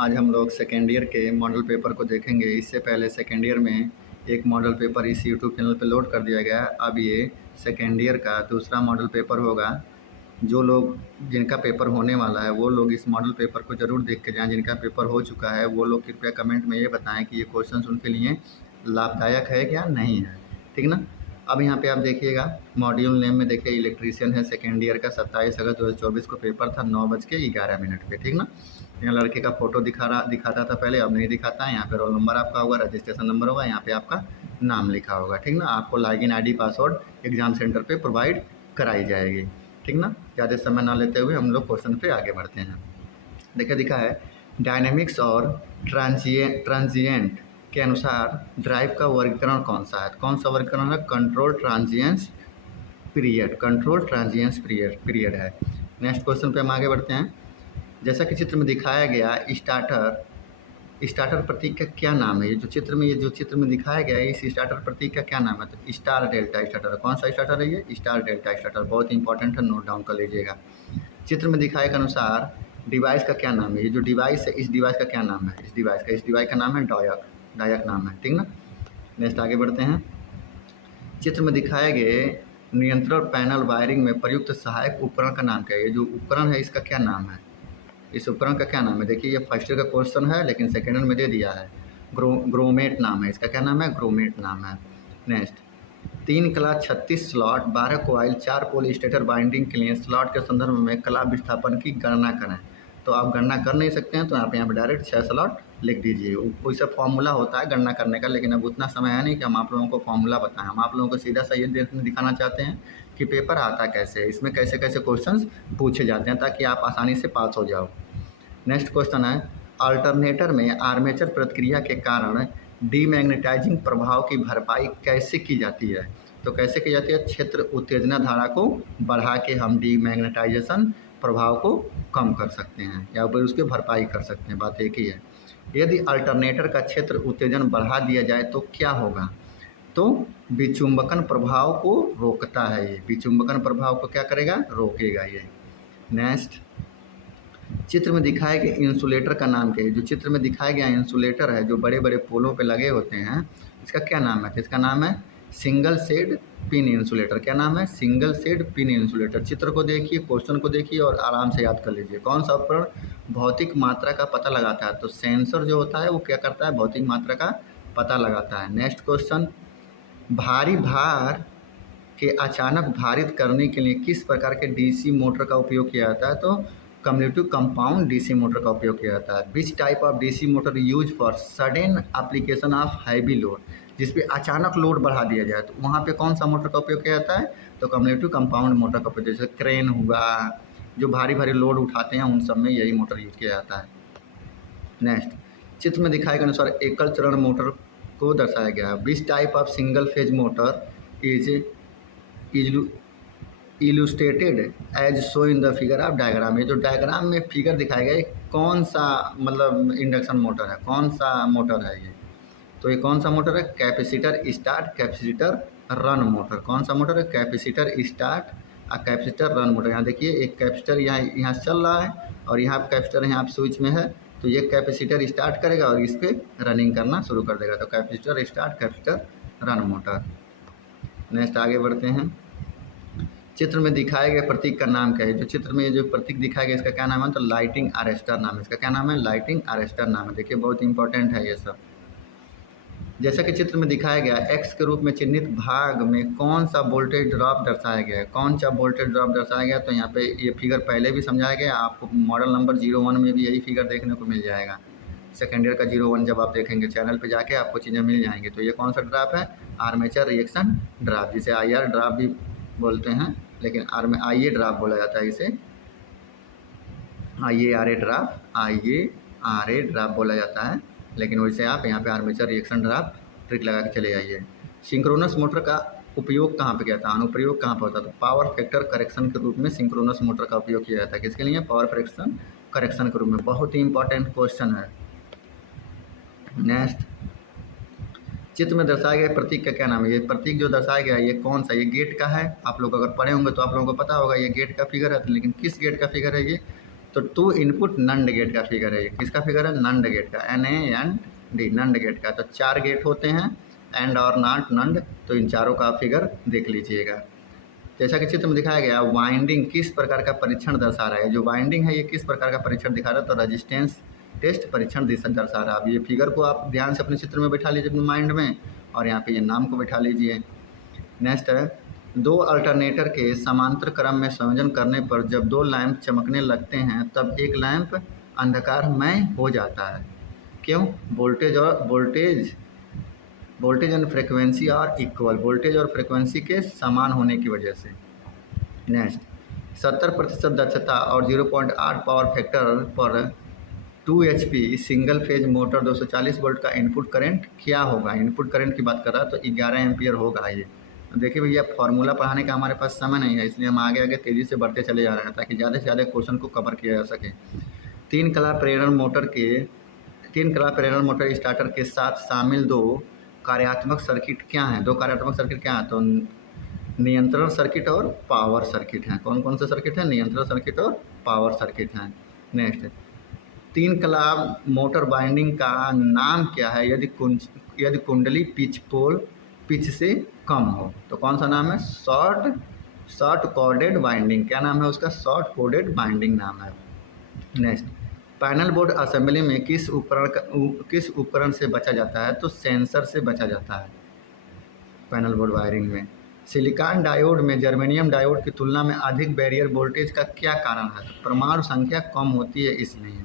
आज हम लोग सेकेंड ईयर के मॉडल पेपर को देखेंगे। इससे पहले सेकेंड ईयर में एक मॉडल पेपर इस यूट्यूब चैनल पे लोड कर दिया गया है। अब ये सेकेंड ईयर का दूसरा मॉडल पेपर होगा। जो लोग जिनका पेपर होने वाला है वो लोग इस मॉडल पेपर को ज़रूर देख के जाएँ। जिनका पेपर हो चुका है वो लोग कृपया कमेंट में ये बताएँ कि ये क्वेश्चंस उनके लिए लाभदायक है या नहीं है, ठीक ना। अब यहाँ पे आप देखिएगा मॉड्यूल नेम में देखिए इलेक्ट्रीशियन है, सेकेंड ईयर का 27 अगस्त 2024 को पेपर था 9:11 पे, ठीक ना। यहाँ लड़के का फ़ोटो दिखाता था पहले, अब नहीं दिखाता है। यहाँ पे रोल नंबर आपका होगा, रजिस्ट्रेशन नंबर होगा, यहाँ पे आपका नाम लिखा होगा, ठीक ना। आपको login ID password exam centre पे प्रोवाइड कराई जाएगी, ठीक ना। ज़्यादा समय ना लेते हुए हम लोग क्वेश्चन पे आगे बढ़ते हैं। देखिए दिखा है डायनेमिक्स और ट्रांजिएंट के अनुसार ड्राइव का वर्गीकरण कौन सा है। कौन सा वर्गीकरण है? कंट्रोल ट्रांजिएंस पीरियड है। नेक्स्ट क्वेश्चन पे हम आगे बढ़ते हैं। जैसा कि चित्र में दिखाया गया स्टार्टर प्रतीक का क्या नाम है। ये जो चित्र में दिखाया गया है इस स्टार्टर प्रतीक का क्या नाम है? तो स्टार डेल्टा स्टार्टर। कौन सा स्टार्टर है? ये स्टार डेल्टा स्टार्टर। बहुत इंपॉर्टेंट है, नोट डाउन कर लीजिएगा। चित्र में दिखाए के अनुसार डिवाइस का क्या नाम है। ये जो डिवाइस है इस डिवाइस का क्या नाम है? इस डिवाइस का नाम है डायक नाम है, ठीक ना। नेक्स्ट आगे बढ़ते हैं। चित्र में दिखाए गए नियंत्रण पैनल वायरिंग में प्रयुक्त सहायक उपकरण का नाम क्या है। ये जो उपकरण है इसका क्या नाम है? इस उपकरण का क्या नाम है? देखिए ये फर्स्ट ईयर का क्वेश्चन है लेकिन सेकेंड ईयर में दे दिया है। ग्रोमेट नाम है इसका। क्या नाम है? ग्रोमेट नाम है। नेक्स्ट 3 क्लास 36 स्लॉट 12 कोआइल 4 पोल स्टेटर बाइंडिंग के लिए स्लॉट के संदर्भ में कला विस्थापन की गणना करें। तो आप गणना कर नहीं सकते हैं तो आप यहाँ पे डायरेक्ट 6 स्लॉट लिख दीजिए। कोई सा फॉर्मूला होता है गणना करने का, लेकिन अब उतना समय है नहीं कि हम आप लोगों को फॉर्मूला बताएं। हम आप लोगों को सीधा सा ये दिखाना चाहते हैं कि पेपर आता कैसे है, इसमें कैसे कैसे क्वेश्चन पूछे जाते हैं ताकि आप आसानी से पास हो जाओ। नेक्स्ट क्वेश्चन है अल्टरनेटर में आर्मेचर प्रतिक्रिया के कारण डीमैग्नेटाइजिंग प्रभाव की भरपाई कैसे की जाती है। तो कैसे की जाती है? क्षेत्र उत्तेजना धारा को बढ़ा के हम डीमैग्नेटाइजेशन प्रभाव को कम कर सकते हैं या फिर उसकी भरपाई कर सकते हैं, बात एक ही है। यदि अल्टरनेटर का क्षेत्र उत्तेजन बढ़ा दिया जाए तो क्या होगा? तो विचुंबकन प्रभाव को रोकता है। ये विचुंबकन प्रभाव को क्या करेगा? रोकेगा ये। नेक्स्ट चित्र में दिखाए गए इंसुलेटर का नाम क्या है। जो चित्र में दिखाया गया इंसुलेटर है जो बड़े बड़े पोलों पे लगे होते हैं, इसका क्या नाम है? तो इसका नाम है सिंगल सेड पिन इंसुलेटर। क्या नाम है? Single said pin insulator. चित्र को देखिए, क्वेश्चन को देखिए और आराम से याद कर लीजिए। कौन सा उपकरण भौतिक मात्रा का पता लगाता है? तो सेंसर जो होता है वो क्या करता है? भौतिक मात्रा का पता लगाता है। नेक्स्ट क्वेश्चन भारी भार के अचानक भारित करने के लिए किस प्रकार के डीसी मोटर का उपयोग किया जाता है? तो कम्यूटेटिव कंपाउंड डीसी मोटर का उपयोग किया जाता है। Which type of DC motor use for sudden application of heavy load. जिसपे अचानक लोड बढ़ा दिया जाए तो वहाँ पे कौन सा मोटर का उपयोग किया जाता है? तो कम्यूटेटिव कंपाउंड मोटर का उपयोग, जैसे क्रेन हुआ, जो भारी भारी लोड उठाते हैं उन सब में यही मोटर यूज किया जाता है। नेक्स्ट चित्र में दिखाए गए अनुसार एकल चरण मोटर को दर्शाया गया है। Which type of single phase motor is illustrated as show in the figure of diagram. ये जो डायग्राम में फिगर दिखाया गया है कौन सा मतलब इंडक्शन मोटर है, कौन सा मोटर है ये? तो ये कौन सा मोटर है? Capacitor start capacitor run motor. कौन सा मोटर है? कैपेसिटर स्टार्ट और कैपेसिटर रन मोटर। यहाँ देखिए एक कैपेसिटर यहाँ चल रहा है और यहाँ कैपेसिटर यहाँ स्विच में है, तो ये कैपेसिटर स्टार्ट करेगा और इस पर रनिंग करना शुरू कर देगा। तो capacitor start capacitor run motor. Next आगे बढ़ते हैं। चित्र में दिखाए गए प्रतीक का नाम क्या है? जो चित्र में जो प्रतीक दिखाया गया इसका क्या नाम है? तो लाइटिंग अरेस्टर नाम है इसका। क्या नाम है? लाइटिंग अरेस्टर नाम है। देखिए बहुत इंपॉर्टेंट है ये सब। जैसा कि चित्र में दिखाया गया एक्स के रूप में चिन्हित भाग में कौन सा वोल्टेज ड्रॉप दर्शाया गया है? कौन सा वोल्टेज ड्रॉप दर्शाया गया? तो यहाँ पे ये फिगर पहले भी समझाया गया, आपको मॉडल नंबर 01 में भी यही फिगर देखने को मिल जाएगा। सेकेंड ईयर का 01 जब आप देखेंगे चैनल पे जाके आपको चीज़ें मिल जाएंगी। तो ये कौन सा ड्रॉप है? आर्मेचर रिएक्शन ड्रॉप, जिसे IR ड्रॉप भी बोलते हैं, लेकिन IA ड्रॉप बोला जाता है इसे। IA ड्रॉप बोला जाता है, लेकिन वैसे आप यहाँ पे आर्मेचर रिएक्शन ड्रॉप ट्रिक लगा के चले जाइए। सिंक्रोनस मोटर का उपयोग कहाँ पे किया था? अनुप्रयोग कहाँ पर होता था? पावर फैक्टर करेक्शन के रूप में सिंक्रोनस मोटर का उपयोग किया जाता है। किसके लिए? पावर फैक्टर करेक्शन के रूप में। बहुत ही इंपॉर्टेंट क्वेश्चन है। नेक्स्ट चित्र में दर्शाया गया प्रतीक का क्या नाम है? ये प्रतीक जो दर्शाया गया ये कौन सा? ये गेट का है। आप लोग अगर पढ़े होंगे तो आप लोगों को पता होगा ये गेट का फिगर है, लेकिन किस गेट का फिगर है ये? तो टू इनपुट नंड गेट का फिगर है। ये किसका फिगर है? नंड गेट का, NAND, नंड गेट का। तो 4 गेट होते हैं, एंड और नॉट नंड, तो इन चारों का फिगर देख लीजिएगा। जैसा कि चित्र में दिखाया गया, वाइंडिंग किस प्रकार का परीक्षण दर्शा रहा है। जो वाइंडिंग है ये किस प्रकार का परीक्षण दिखा रहा है? तो रेजिस्टेंस टेस्ट परीक्षण दर्शा रहा है। अब ये फिगर को आप ध्यान से अपने चित्र में बैठा लीजिए अपने माइंड में, और यहाँ पे ये नाम को बैठा लीजिए। नेक्स्ट है, 2 अल्टरनेटर के समांतर क्रम में संयोजन करने पर जब 2 लैंप चमकने लगते हैं तब एक लैंप अंधकारमय हो जाता है। क्यों? Voltage and frequency are equal, voltage और फ्रिक्वेंसी के समान होने की वजह से। नेक्स्ट, 70% दक्षता और 0.8 पावर फैक्टर पर 2 HP single phase motor 240 volt का इनपुट करंट क्या होगा? इनपुट करंट की बात कर रहा है तो 11 एम्पियर होगा ये। तो देखिए भैया, फार्मूला पढ़ाने का हमारे पास समय नहीं है, इसलिए हम आगे आगे तेज़ी से बढ़ते चले जा रहे हैं ताकि ज़्यादा से ज़्यादा क्वेश्चन को कवर किया जा सके। 3 कला प्रेरण मोटर स्टार्टर के साथ शामिल 2 कार्यात्मक सर्किट क्या हैं? 2 कार्यात्मक सर्किट क्या हैं? तो नियंत्रण सर्किट और पावर सर्किट हैं। कौन कौन से सर्किट हैं? नियंत्रण सर्किट और पावर सर्किट हैं। नेक्स्ट, 3 कला मोटर वाइंडिंग का नाम क्या है यदि कुंडली पिच से कम हो? तो कौन सा नाम है? Short coded winding. क्या नाम है उसका? शॉर्ट कोडेड वाइंडिंग नाम है। नेक्स्ट, पैनल बोर्ड असेंबली में किस उपकरण से बचा जाता है? तो सेंसर से बचा जाता है पैनल बोर्ड वायरिंग में। सिलिकॉन डायोड में जर्मेनियम डायोड की तुलना में अधिक बैरियर वोल्टेज का क्या कारण है? तो परमाणु संख्या कम होती है इसलिए।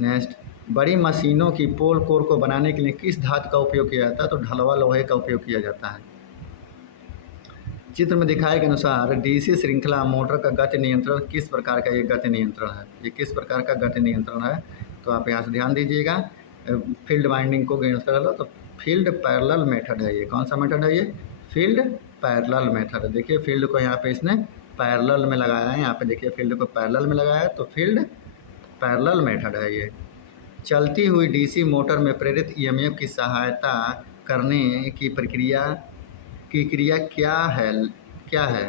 नेक्स्ट, बड़ी मशीनों की पोल कोर को बनाने के लिए किस धातु का उपयोग किया जाता है? तो ढलवा लोहे का उपयोग किया जाता है। चित्र में दिखाए के अनुसार डीसी श्रृंखला मोटर का गति नियंत्रण किस प्रकार का ये गति नियंत्रण है? ये किस प्रकार का गति नियंत्रण है? तो आप यहाँ से ध्यान दीजिएगा। फील्ड वाइंडिंग को नियंत्रण तो फील्ड पैरेलल मेथड है ये। कौन सा मेथड है ये? फील्ड पैरेलल मेथड है। देखिए फील्ड को यहाँ पे इसने पैरेलल में लगाया है, यहाँ पे देखिए फील्ड को पैरेलल में लगाया है, तो फील्ड पैरेलल मेथड है ये। चलती हुई डीसी मोटर में प्रेरित ईएमएफ की सहायता करने की क्रिया क्या है?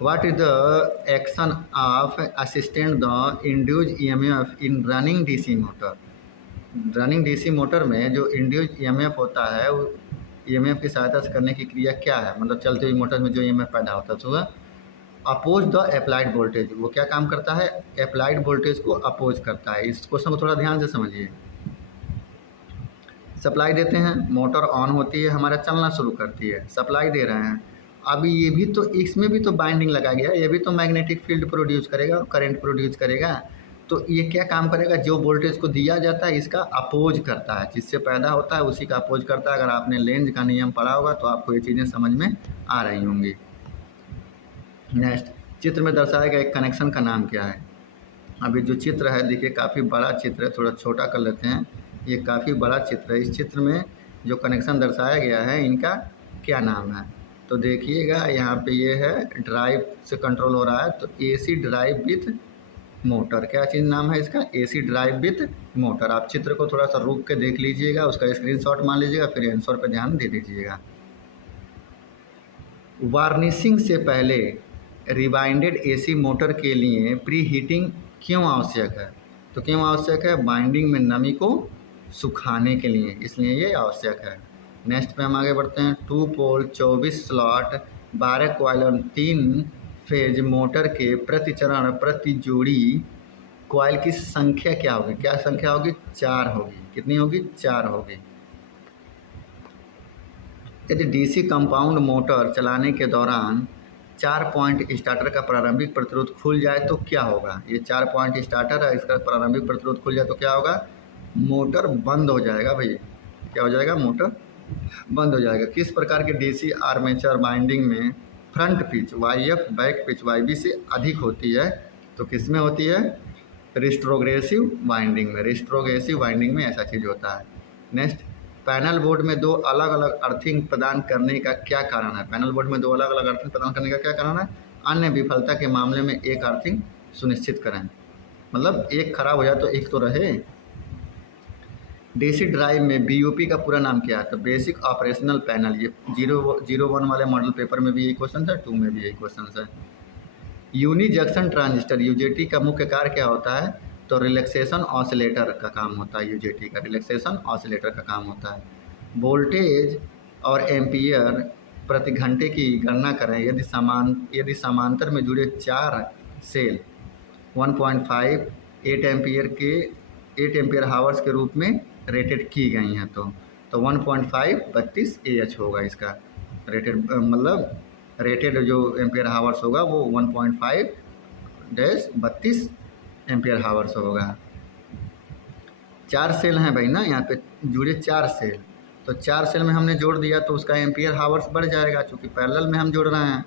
What is the action of assistant the induce EMF in running DC motor? Running DC motor में जो इंड्यूज ईएमएफ होता है वो ईएमएफ की सहायता से करने की क्रिया क्या है? मतलब चलती हुई मोटर में जो ईएमएफ पैदा होता है तो अपोज द अप्लाइड वोल्टेज। वो क्या काम करता है? अप्लाइड वोल्टेज को अपोज करता है। इस क्वेश्चन को थोड़ा ध्यान से समझिए। सप्लाई देते हैं, मोटर ऑन होती है, हमारा चलना शुरू करती है, सप्लाई दे रहे हैं। अभी ये भी तो, इसमें भी तो बाइंडिंग लगा गया, ये भी तो मैग्नेटिक फील्ड प्रोड्यूस करेगा और करंट प्रोड्यूस करेगा। तो ये क्या काम करेगा? जो वोल्टेज को दिया जाता है इसका अपोज करता है, जिससे पैदा होता है उसी का अपोज करता है। अगर आपने लेंज का नियम पढ़ा होगा तो आपको ये चीज़ें समझ में आ रही होंगी। नेक्स्ट, चित्र में दर्शाया गया एक कनेक्शन का नाम क्या है? अभी जो चित्र है देखिए काफ़ी बड़ा चित्र है, थोड़ा छोटा कर लेते हैं। ये काफ़ी बड़ा चित्र है। इस चित्र में जो कनेक्शन दर्शाया गया है इनका क्या नाम है? तो देखिएगा यहाँ पे ये है ड्राइव से कंट्रोल हो रहा है, तो एसी ड्राइव विथ मोटर। क्या चीज़ नाम है इसका? AC drive with motor. आप चित्र को थोड़ा सा रुक के देख लीजिएगा, उसका स्क्रीनशॉट मान लीजिएगा, फिर आंसर पे ध्यान दे दीजिएगा। वार्निशिंग से पहले रिवाइंडेड एसी मोटर के लिए प्री हीटिंग क्यों आवश्यक है? तो क्यों आवश्यक है? बाइंडिंग में नमी को सुखाने के लिए, इसलिए ये आवश्यक है। नेक्स्ट पे हम आगे बढ़ते हैं। 2 पोल 24 स्लॉट 12 कॉइल और 3 फेज मोटर के प्रति चरण प्रति जोड़ी कॉइल की संख्या क्या होगी? क्या संख्या होगी? 4 होगी। कितनी होगी? 4 होगी। यदि डीसी कंपाउंड मोटर चलाने के दौरान 4 पॉइंट स्टार्टर का प्रारंभिक प्रतिरोध खुल जाए तो क्या होगा? ये 4 पॉइंट स्टार्टर है, इसका प्रारंभिक प्रतिरोध खुल जाए तो क्या होगा? मोटर बंद हो जाएगा भैया। क्या हो जाएगा? मोटर बंद हो जाएगा। किस प्रकार के डीसी आर्मेचर बाइंडिंग में front pitch YF back pitch YB से अधिक होती है? तो किस में होती है? रिस्ट्रोग्रेसिव वाइंडिंग में। रिस्ट्रोग्रेसिव वाइंडिंग में ऐसा चीज़ होता है। नेक्स्ट, पैनल बोर्ड में 2 अलग अलग अर्थिंग प्रदान करने का क्या कारण है? पैनल बोर्ड में 2 अलग अलग अर्थिंग प्रदान करने का क्या कारण है? अन्य विफलता के मामले में एक अर्थिंग सुनिश्चित करें। मतलब एक खराब हो जाए तो एक तो रहे। डीसी ड्राइव में बीओपी का पूरा नाम क्या है? तो बेसिक ऑपरेशनल पैनल। ये 001 वाले मॉडल पेपर में भी यही क्वेश्चन है, 2 में भी यही क्वेश्चन है। यूनी जंक्शन ट्रांजिस्टर यूजेटी का मुख्य कार्य क्या होता है? तो रिलैक्सेशन ऑसिलेटर का काम होता है। यूजेटी का रिलैक्सेशन ऑसिलेटर का काम होता है। वोल्टेज और एम्पियर प्रति घंटे की गणना करें यदि समांतर में जुड़े 4 सेल 1.5 8 एम्पियर हावर्स के रूप में रेटेड की गई हैं तो 1.5 32 AH होगा इसका रेटेड, मतलब रेटेड जो एम्पियर हावर्स होगा वो 1.5 डैश 32 एम्पियर हावर्स होगा। 4 सेल हैं भाई ना, यहाँ पे जुड़े 4 सेल, तो 4 सेल में हमने जोड़ दिया तो उसका एम्पियर हावर्स बढ़ जाएगा, चूँकि पैरेलल में हम जोड़ रहे हैं।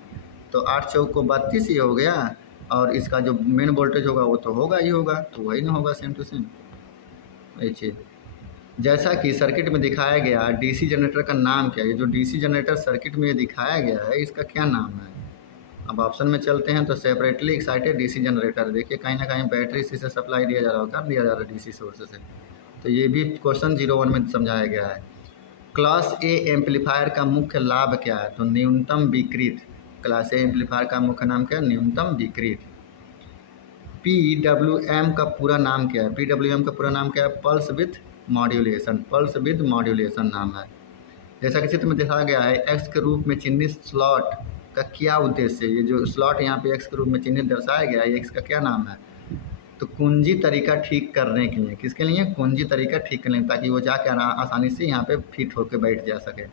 तो 8 चौक को 32 ही हो गया, और इसका जो मेन वोल्टेज होगा वो तो होगा ही होगा, तो वही ना होगा सेम टू सेम वही चीज़। जैसा कि सर्किट में दिखाया गया डीसी जनरेटर का नाम क्या है? ये जो डीसी जनरेटर सर्किट में दिखाया गया है इसका क्या नाम है? अब ऑप्शन में चलते हैं तो सेपरेटली एक्साइटेड डीसी जनरेटर। देखिए कहीं ना कहीं बैटरी से सप्लाई दिया जा रहा होगा, दिया जा रहा है डीसी सोर्स से, तो ये भी क्वेश्चन 01 में समझाया गया है। क्लास ए एम्पलीफायर का मुख्य लाभ क्या है? तो न्यूनतम विकृत। क्लास ए एम्पलीफायर का मुख्य नाम क्या है? न्यूनतम विकृत। PWM का पूरा नाम क्या है? PWM का पूरा नाम क्या है? Pulse with modulation. Pulse with modulation नाम है। जैसा कि चित्र में दिखाया गया है, एक्स के रूप में चिन्हित स्लॉट का क्या उद्देश्य है? ये जो स्लॉट यहाँ पे एक्स के रूप में चिन्हित दर्शाया गया है, एक्स का क्या नाम है? तो कुंजी तरीका ठीक करने के लिए। किसके लिए? कुंजी तरीका ठीक करने, ताकि वो जाके आसानी से यहाँ पे फिट होकर बैठ जा सके।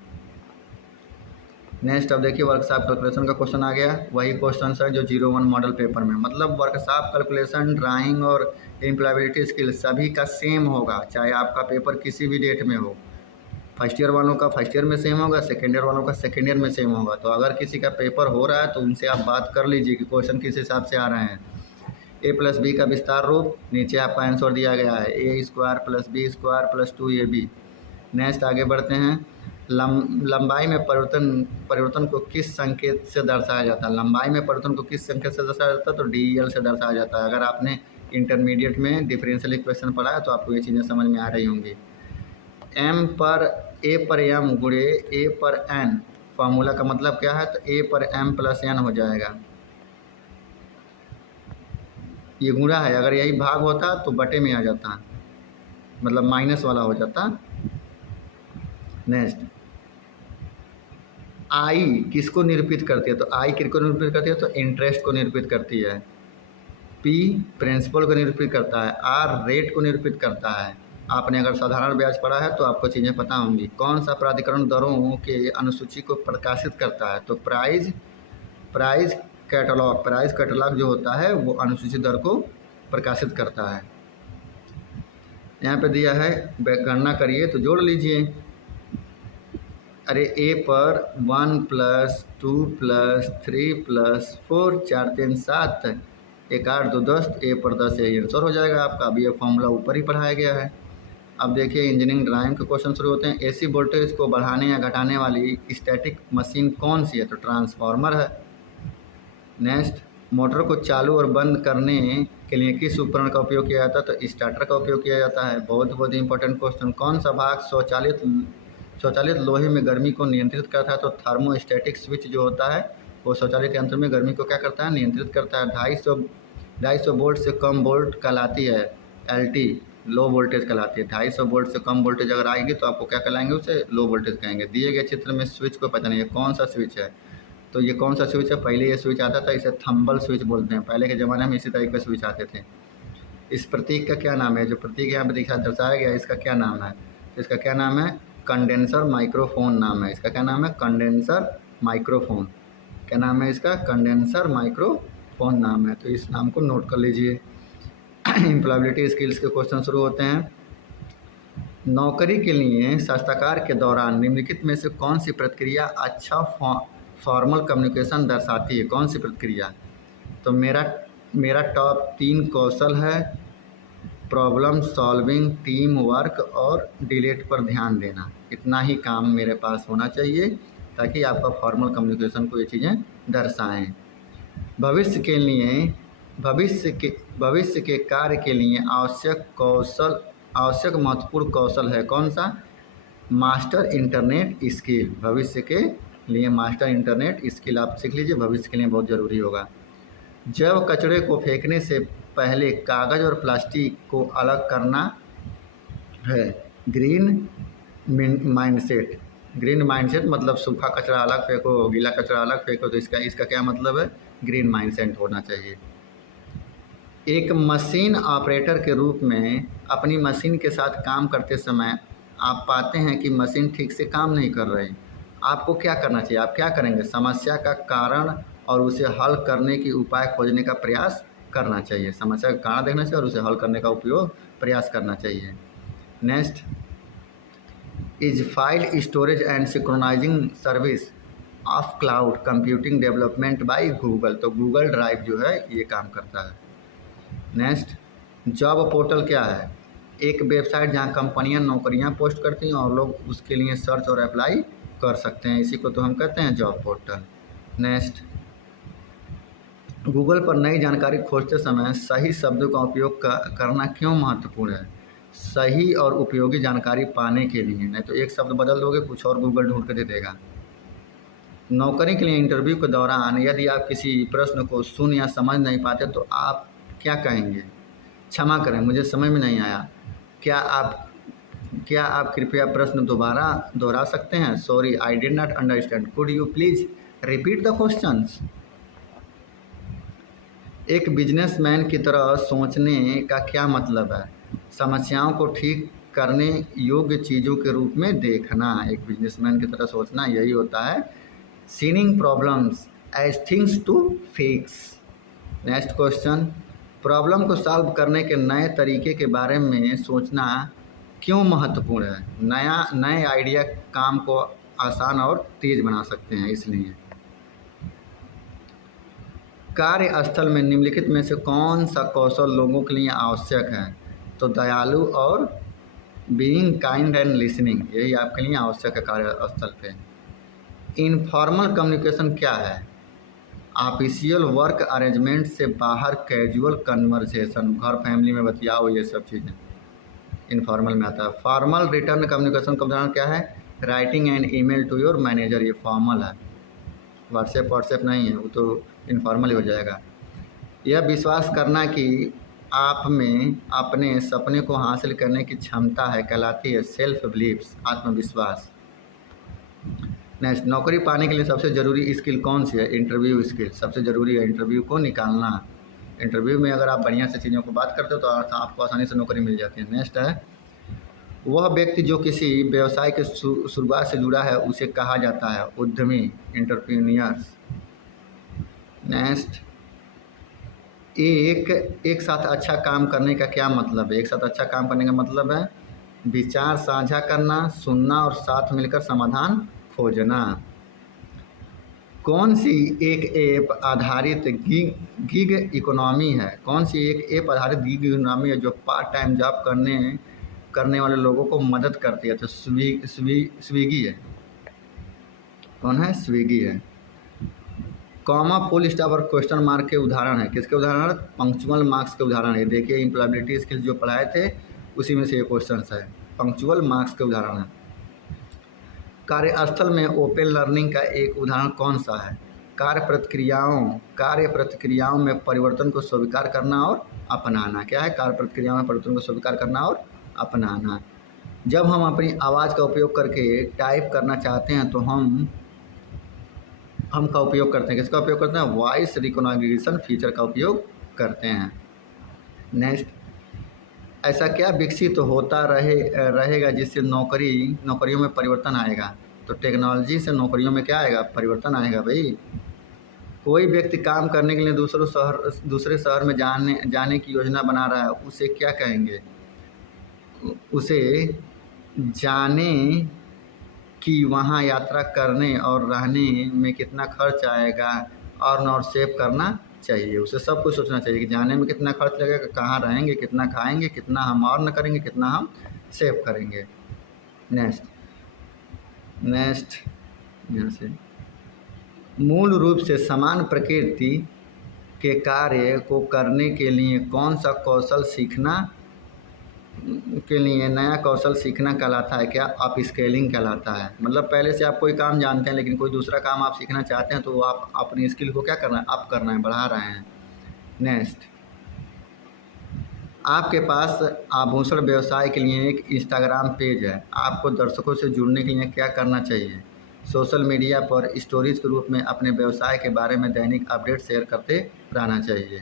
नेक्स्ट अब देखिए वर्कशॉप कैलकुलेशन का क्वेश्चन आ गया। वही क्वेश्चन है जो 01 मॉडल पेपर में, मतलब वर्कशॉप कैलकुलेशन, ड्राइंग और एम्प्लॉयबिलिटी स्किल सभी का सेम होगा, चाहे आपका पेपर किसी भी डेट में हो। फर्स्ट ईयर वालों का फर्स्ट ईयर में सेम होगा, सेकेंड ईयर वालों का सेकेंड ईयर में सेम होगा। तो अगर किसी का पेपर हो रहा है तो उनसे आप बात कर लीजिए कि क्वेश्चन किस हिसाब से आ रहे हैं। A+B का विस्तार रूप नीचे आपका आंसर दिया गया है, A² + B² + 2AB। नेक्स्ट आगे बढ़ते हैं। लंबाई में परिवर्तन को किस संकेत से दर्शाया जाता है? लंबाई में परिवर्तन को किस संकेत से दर्शाया जाता है? तो DEL से दर्शाया जाता है। अगर आपने इंटरमीडिएट में डिफरेंशियल इक्वेशन पढ़ा है तो आपको ये चीज़ें समझ में आ रही होंगी। A पर M गुणे A पर N फार्मूला का मतलब क्या है? तो A पर M + N हो जाएगा। ये गुणा है, अगर यही भाग होता तो बटे में आ जाता, मतलब माइनस वाला हो जाता। नेक्स्ट आई किसको निरूपित करती है? तो आई किसको निरूपित करती है? तो इंटरेस्ट को निरूपित करती है। पी प्रिंसिपल को निरूपित करता है। आर रेट को निरूपित करता है। आपने अगर साधारण ब्याज पढ़ा है तो आपको चीज़ें पता होंगी। कौन सा प्राधिकरण दरों के अनुसूची को प्रकाशित करता है? तो प्राइस कैटलॉग जो होता है वो अनुसूची दर को प्रकाशित करता है। यहाँ पे दिया है गणना करिए तो जोड़ लीजिए। अरे A पर 1 + 2 + 3 + 4 4 3 7 1 8 2 10, A पर 10 यही आंसर हो जाएगा आपका। अभी ये फॉर्मूला ऊपर ही पढ़ाया गया है। अब देखिए इंजीनियरिंग ड्राइंग के क्वेश्चन शुरू होते हैं। AC वोल्टेज को बढ़ाने या घटाने वाली स्टैटिक मशीन कौन सी है? तो ट्रांसफार्मर है। नेक्स्ट मोटर को चालू और बंद करने के लिए किस उपकरण का उपयोग किया जाता है? तो स्टार्टर का उपयोग किया जाता है। बहुत ही इंपॉर्टेंट क्वेश्चन। कौन सा भाग स्वचालित लोहे में गर्मी को नियंत्रित करता है? तो थर्मोस्टेटिक स्विच जो होता है वो स्वचालित यंत्र में गर्मी को क्या करता है? नियंत्रित करता है। 250 वोल्ट से कम वोल्ट कहलाती है LT, लो वोल्टेज कहलाती है। 250 वोल्ट से कम वोल्टेज अगर आएगी तो आपको क्या कहलाएंगे? उसे लो वोल्टेज कहेंगे। दिए गए चित्र में स्विच को पहचानिए, कौन सा स्विच है? तो ये कौन सा स्विच है? पहले ये स्विच आता था, इसे थंबल स्विच बोलते हैं। पहले के ज़माने में इसी तरह के स्विच आते थे। इस प्रतीक का क्या नाम है? जो प्रतीक यहाँ पे दर्शाया गया है इसका क्या नाम है? तो इसका क्या नाम है? कंडेंसर माइक्रोफोन नाम है इसका। क्या नाम है? Condenser microphone. क्या नाम है इसका? कंडेंसर माइक्रोफोन नाम है। तो इस नाम को नोट कर लीजिए। एम्प्लॉयबिलिटी स्किल्स के क्वेश्चन शुरू होते हैं। नौकरी के लिए साक्षात्कार के दौरान निम्नलिखित में से कौन सी प्रतिक्रिया अच्छा फॉर्मल कम्युनिकेशन दर्शाती है? कौन सी प्रतिक्रिया? तो मेरा टॉप 3 कौशल है प्रॉब्लम सॉल्विंग, टीम वर्क और डिलेट पर ध्यान देना। इतना ही काम मेरे पास होना चाहिए ताकि आपका फॉर्मल कम्युनिकेशन को ये चीज़ें दर्शाएं। भविष्य के कार्य के लिए आवश्यक महत्वपूर्ण कौशल है कौन सा? Master internet skill. भविष्य के लिए मास्टर इंटरनेट स्किल आप सीख लीजिए, भविष्य के लिए बहुत ज़रूरी होगा। जब कचरे को फेंकने से पहले कागज़ और प्लास्टिक को अलग करना है। ग्रीन माइंडसेट, ग्रीन माइंडसेट मतलब सूखा कचरा अलग फेंको, गीला कचरा अलग फेंको, तो इसका इसका क्या मतलब है? ग्रीन माइंडसेट होना चाहिए। एक मशीन ऑपरेटर के रूप में अपनी मशीन के साथ काम करते समय आप पाते हैं कि मशीन ठीक से काम नहीं कर रही। आपको क्या करना चाहिए? आप क्या करेंगे? समस्या का कारण और उसे हल करने की उपाय खोजने का प्रयास करना चाहिए। समस्या का कारण देखना चाहिए और उसे हल करने का प्रयास करना चाहिए। Next is file storage and synchronising service of cloud computing development by Google. तो गूगल ड्राइव जो है ये काम करता है। नेक्स्ट जॉब पोर्टल क्या है? एक वेबसाइट जहां कंपनियां नौकरियां पोस्ट करती हैं और लोग उसके लिए सर्च और अप्लाई कर सकते हैं, इसी को तो हम कहते हैं जॉब पोर्टल। नेक्स्ट गूगल पर नई जानकारी खोजते समय सही शब्दों का उपयोग करना क्यों महत्वपूर्ण है? सही और उपयोगी जानकारी पाने के लिए, नहीं तो एक शब्द बदल दोगे कुछ और गूगल ढूंढ के दे देगा। नौकरी के लिए इंटरव्यू के दौरान यदि आप किसी प्रश्न को सुन या समझ नहीं पाते तो आप क्या कहेंगे? क्षमा करें, मुझे समझ में नहीं आया। क्या आप कृपया प्रश्न दोबारा दोहरा सकते हैं? Sorry, I did not understand, could you please repeat the questions. एक बिजनेसमैन की तरह सोचने का क्या मतलब है? समस्याओं को ठीक करने योग्य चीज़ों के रूप में देखना। एक बिजनेसमैन की तरह सोचना यही होता है। Seeing problems as things to fix. Next question problem को सॉल्व करने के नए तरीके के बारे में सोचना क्यों महत्वपूर्ण है? नए आइडिया काम को आसान और तेज बना सकते हैं, इसलिए। कार्यस्थल में निम्नलिखित में से कौन सा कौशल लोगों के लिए आवश्यक है? तो दयालु और बीइंग काइंड एंड लिसनिंग, यही आपके लिए आवश्यक है कार्यस्थल पे। इनफॉर्मल कम्युनिकेशन क्या है? ऑफिशियल वर्क अरेंजमेंट से बाहर कैजुअल कन्वर्सेशन, घर फैमिली में बतियाओ, ये सब चीज़ें इनफॉर्मल में आता है। फॉर्मल रिटर्न कम्युनिकेशन का उदाहरण क्या है? Writing and email to your manager, ये फॉर्मल है। व्हाट्सएप नहीं है, वो तो इनफॉर्मल ही हो जाएगा। यह विश्वास करना कि आप में अपने सपने को हासिल करने की क्षमता है कहलाती है सेल्फ बिलीव्स, आत्मविश्वास। नेक्स्ट नौकरी पाने के लिए सबसे ज़रूरी स्किल कौन सी है? इंटरव्यू स्किल सबसे ज़रूरी है, इंटरव्यू को निकालना। इंटरव्यू में अगर आप बढ़िया से चीज़ों को बात करते हो तो आपको आसानी से नौकरी मिल जाती है। नेक्स्ट है वह व्यक्ति जो किसी व्यवसाय के शुरुआत से जुड़ा है उसे कहा जाता है उद्यमी, एंटरप्रेन्योर्स। नेक्स्ट एक साथ अच्छा काम करने का क्या मतलब है? एक साथ अच्छा काम करने का मतलब है विचार साझा करना, सुनना और साथ मिलकर समाधान खोजना। कौन सी एक ऐप आधारित गिग इकोनॉमी है? कौन सी एक ऐप आधारित गिग इकोनॉमी है जो पार्ट टाइम जॉब करने वाले लोगों को मदद करती है? तो स्विगी है। कौन है? स्विगी है। कॉमा फुल स्टॉप और क्वेश्चन मार्क के उदाहरण है, किसके उदाहरण? पंक्चुअल मार्क्स के उदाहरण है। देखिए इम्प्लॉयबिलिटी स्किल्स जो पढ़ाए थे उसी में से ये क्वेश्चन है, पंक्चुअल मार्क्स के उदाहरण है। कार्यस्थल में ओपन लर्निंग का एक उदाहरण कौन सा है? कार्य प्रतिक्रियाओं में परिवर्तन को स्वीकार करना और अपनाना। क्या है? कार्य प्रतिक्रियाओं में परिवर्तन को स्वीकार करना और अपनाना। जब हम अपनी आवाज़ का उपयोग करके टाइप करना चाहते हैं तो हम का उपयोग करते हैं, किसका उपयोग करते हैं? वॉइस रिकॉग्निशन फीचर का उपयोग करते हैं। नेक्स्ट ऐसा क्या विकसित होता रहेगा जिससे नौकरियों में परिवर्तन आएगा? तो टेक्नोलॉजी से नौकरियों में क्या आएगा? परिवर्तन आएगा भाई। कोई व्यक्ति काम करने के लिए दूसरे शहर में जाने की योजना बना रहा है, उसे क्या कहेंगे? उसे जाने कि वहाँ यात्रा करने और रहने में कितना खर्च आएगा और सेव करना चाहिए। उसे सब कुछ सोचना चाहिए कि जाने में कितना खर्च लगेगा, कहाँ रहेंगे, कितना खाएंगे, कितना हम अर्न करेंगे, कितना हम सेव करेंगे। नेक्स्ट यहाँ से मूल रूप से समान प्रकृति के कार्य को करने के लिए कौन सा कौशल सीखना के लिए नया कौशल सीखना कहलाता है? क्या? अप स्केलिंग कहलाता है। मतलब पहले से आप कोई काम जानते हैं लेकिन कोई दूसरा काम आप सीखना चाहते हैं तो आप अपनी स्किल को क्या करना है? अप करना है, बढ़ा रहे हैं। नेक्स्ट, आपके पास आभूषण व्यवसाय के लिए एक इंस्टाग्राम पेज है। आपको दर्शकों से जुड़ने के लिए क्या करना चाहिए? सोशल मीडिया पर स्टोरीज के रूप में अपने व्यवसाय के बारे में दैनिक अपडेट शेयर करते रहना चाहिए।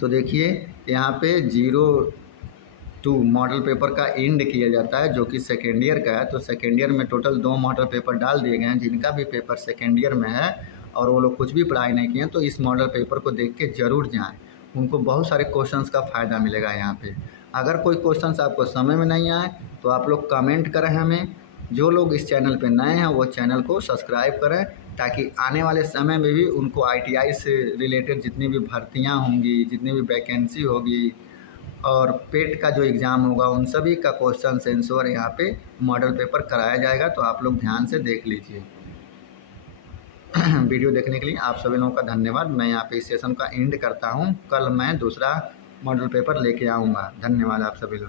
तो देखिए यहाँ पे 02 मॉडल पेपर का एंड किया जाता है, जो कि सेकेंड ईयर का है। तो सेकेंड ईयर में टोटल 2 मॉडल पेपर डाल दिए गए हैं। जिनका भी पेपर सेकेंड ईयर में है और वो लोग कुछ भी पढ़ाई नहीं किए हैं, तो इस मॉडल पेपर को देख के ज़रूर जाएँ। उनको बहुत सारे क्वेश्चंस का फ़ायदा मिलेगा यहाँ पे। अगर कोई क्वेश्चंस आपको समझ में नहीं आए तो आप लोग कमेंट करें हमें। जो लोग इस चैनल पे नए हैं वो चैनल को सब्सक्राइब करें, ताकि आने वाले समय में भी उनको ITI से रिलेटेड जितनी भी भर्तियाँ होंगी, जितनी भी वैकेंसी होगी और पेट का जो एग्ज़ाम होगा, उन सभी का क्वेश्चन आंसर यहाँ पे मॉडल पेपर कराया जाएगा। तो आप लोग ध्यान से देख लीजिए। वीडियो देखने के लिए आप सभी लोगों का धन्यवाद। मैं यहाँ पे इस सेशन का एंड करता हूँ। कल मैं दूसरा मॉडल पेपर लेके आऊँगा। धन्यवाद आप सभी लोग।